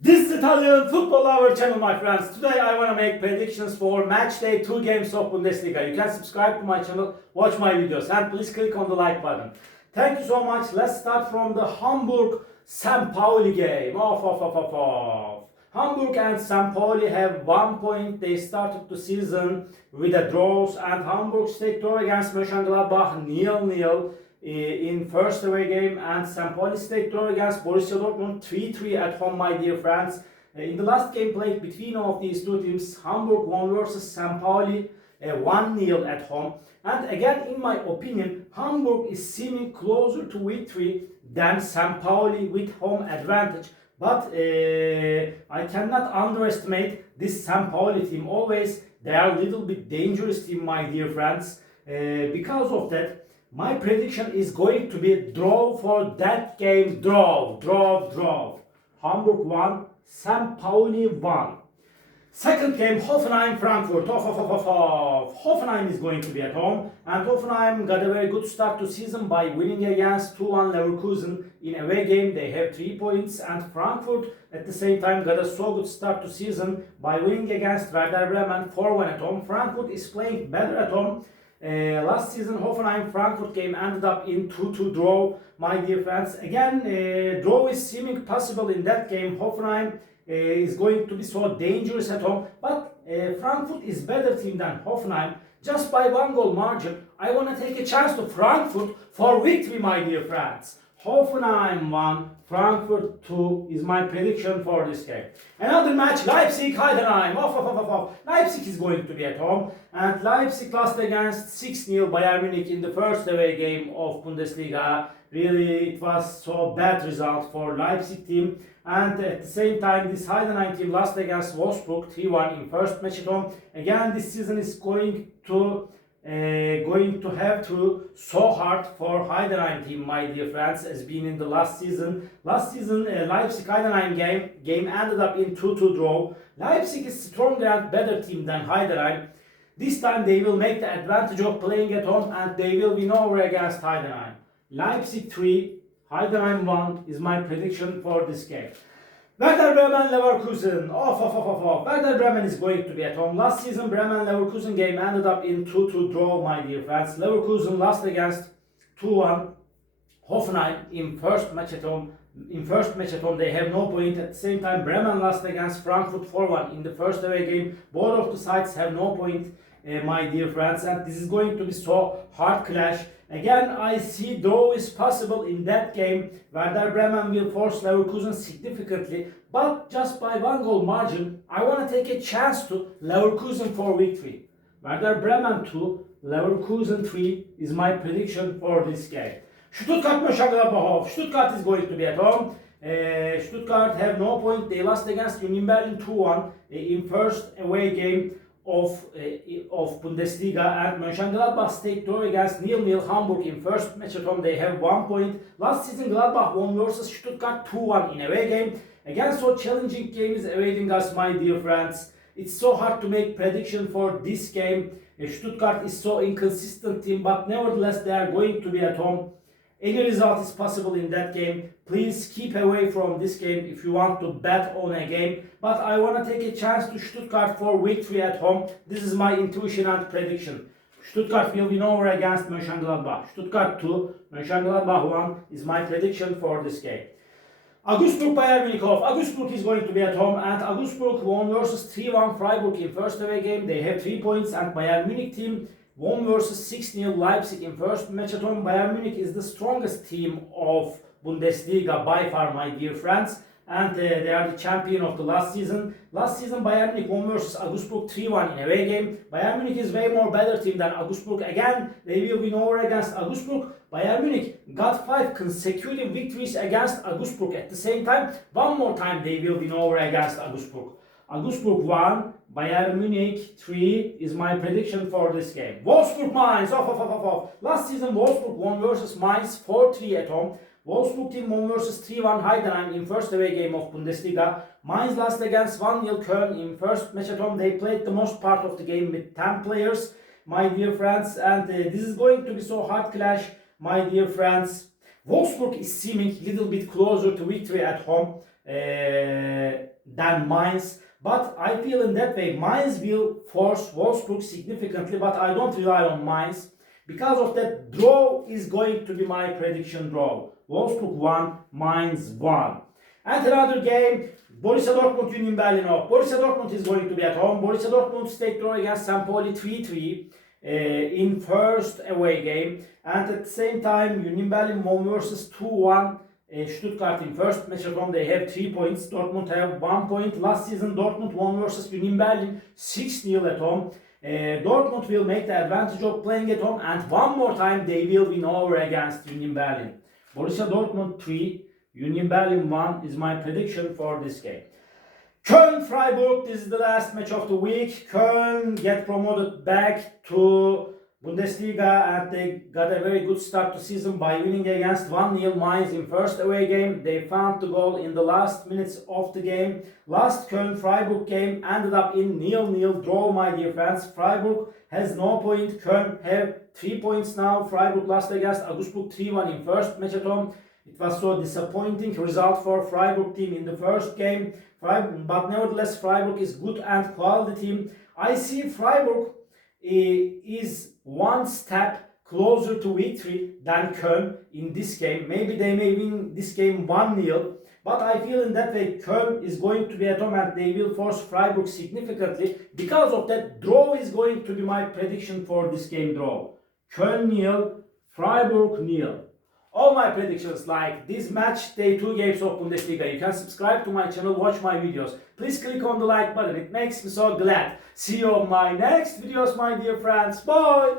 This is Italian Football Hour channel, my friends. Today I want to make predictions for match day 2 games of Bundesliga. You can subscribe to my channel, watch my videos, and please click on the like button. Thank you so much. Let's start from the Hamburg St. Pauli game. Hamburg and St. Pauli have 1 point. They started the season with a draws, and Hamburg stayed draw against Mönchengladbach 0-0 in first away game, and St. Pauli stayed draw against Borussia Dortmund 3-3 at home, my dear friends. In the last game played between all of these two teams, Hamburg won versus St. Pauli 1-0 at home. And again, in my opinion, Hamburg is seeming closer to victory than St. Pauli with home advantage. But I cannot underestimate this St. Pauli team. Always they are a little bit dangerous team, my dear friends. Because of that, my prediction is going to be draw for that game. Draw. Hamburg 1, St. Pauli 1. Second game, Hoffenheim Frankfurt. Hoffenheim is going to be at home, and Hoffenheim got a very good start to season by winning against 2-1 Leverkusen in away game. They have 3 points, and Frankfurt at the same time got a so good start to season by winning against Werder Bremen 4-1 at home. Frankfurt is playing better at home. Last season Hoffenheim Frankfurt game ended up in 2-2 draw, my dear friends. Again, draw is seeming possible in that game. Hoffenheim is going to be so dangerous at home, but Frankfurt is better team than Hoffenheim. Just by 1 goal margin, I want to take a chance to Frankfurt for victory, my dear friends. Hoffenheim 1, Frankfurt 2 is my prediction for this game. Another match, Leipzig-Heidenheim. Leipzig is going to be at home, and Leipzig lost against 6-0 Bayern Munich in the first away game of Bundesliga. Really, it was so bad result for Leipzig team. And at the same time, this Heidenheim team lost against Wolfsburg 3-1 in first match at home. Again, this season is going to have to so hard for Heidenheim team, my dear friends, as been in the last season. Last season, Leipzig Heidenheim game ended up in 2-2 draw. Leipzig is stronger and better team than Heidenheim. This time they will make the advantage of playing at home, and they will win over against Heidenheim. Leipzig 3, Heidenheim 1 is my prediction for this game. Werder Bremen Leverkusen. Werder Bremen is going to be at home. Last season Bremen Leverkusen game ended up in 2-2 draw, my dear friends. Leverkusen lost against 2-1 Hoffenheim in first match at home. They have no point. At the same time, Bremen lost against Frankfurt 4-1 in the first away game. Both of the sides have no point, my dear friends, and this is going to be so hard clash. Again, I see draw is possible in that game. Werder Bremen will force Leverkusen significantly, but just by 1 goal margin, I want to take a chance to Leverkusen for victory. Werder Bremen 2, Leverkusen 3 is my prediction for this game. Stuttgart Mönchengladbach. Stuttgart is going to be at home. Stuttgart have no point. They lost against Union Berlin 2-1 in first away game of Bundesliga, and Mönchengladbach stayed draw against 0-0 Hamburg in first match at home. They have 1 point. Last season Gladbach won versus Stuttgart 2-1 in away game. Again, so challenging game is awaiting us, my dear friends. It's so hard to make prediction for this game. Stuttgart is so inconsistent team, but nevertheless they are going to be at home. Any result is possible in that game. Please keep away from this game if you want to bet on a game. But I want to take a chance to Stuttgart for victory at home. This is my intuition and prediction. Stuttgart will win over against Mönchengladbach. Stuttgart 2, Mönchengladbach 1 is my prediction for this game. Augsburg Bayern Munich. Augsburg is going to be at home, and Augsburg won versus 3-1 Freiburg in first away game. They have 3 points, and Bayern Munich team won versus 6-0 Leipzig in first match at home. Bayern Munich is the strongest team of Bundesliga by far, my dear friends, and they are the champion of the last season. Last season Bayern Munich won versus Augsburg 3-1 in away game. Bayern Munich is way more better team than Augsburg. Again, they will win over against Augsburg. Bayern Munich got 5 consecutive victories against Augsburg. At the same time, one more time they will win over against Augsburg. Augsburg 1, Bayern Munich 3 is my prediction for this game. Wolfsburg Mainz. Last season Wolfsburg won versus Mainz 4-3 at home. Wolfsburg team won versus 3-1 Heidenheim in first away game of Bundesliga. Mainz lost against 1-0 Köln in first match at home. They played the most part of the game with 10 players, my dear friends, and this is going to be so hard clash, my dear friends. Wolfsburg is seeming a little bit closer to victory at home. than Mainz. But I feel in that way, Mainz will force Wolfsburg significantly, but I don't rely on Mainz. Because of that, draw is going to be my prediction draw. Wolfsburg 1, Mainz 1. And another game, Borussia Dortmund Union Berlin off. Borussia Dortmund is going to be at home. Borussia Dortmund stayed draw against St. Pauli 3-3 in first away game. And at the same time, Union Berlin won versus 2-1. Stuttgart in first match at home, they have 3 points. Dortmund have 1 point. Last season, Dortmund won versus Union Berlin 6-0 at home. Dortmund will make the advantage of playing at home, and one more time they will win over against Union Berlin. Borussia Dortmund 3, Union Berlin 1 is my prediction for this game. Köln-Freiburg, this is the last match of the week. Köln get promoted back to Bundesliga, and they got a very good start to season by winning against 1-0 Mainz in first away game. They found the goal in the last minutes of the game. Last Köln-Freiburg game ended up in 0-0 draw, my dear friends. Freiburg has no point. Köln have 3 points now. Freiburg lost against Augsburg 3-1 in first match at home. It was so disappointing result for Freiburg team in the first game. But nevertheless, Freiburg is good and quality team. I see Freiburg is one step closer to victory than Köln in this game. Maybe they may win this game 1-0, but I feel in that way Köln is going to be at home and they will force Freiburg significantly. Because of that, draw is going to be my prediction for this game draw. Köln 0, Freiburg 0. All my predictions like this match day 2 games of Bundesliga. You can subscribe to my channel, watch my videos. Please click on the like button, it makes me so glad. See you on my next videos, my dear friends. Bye!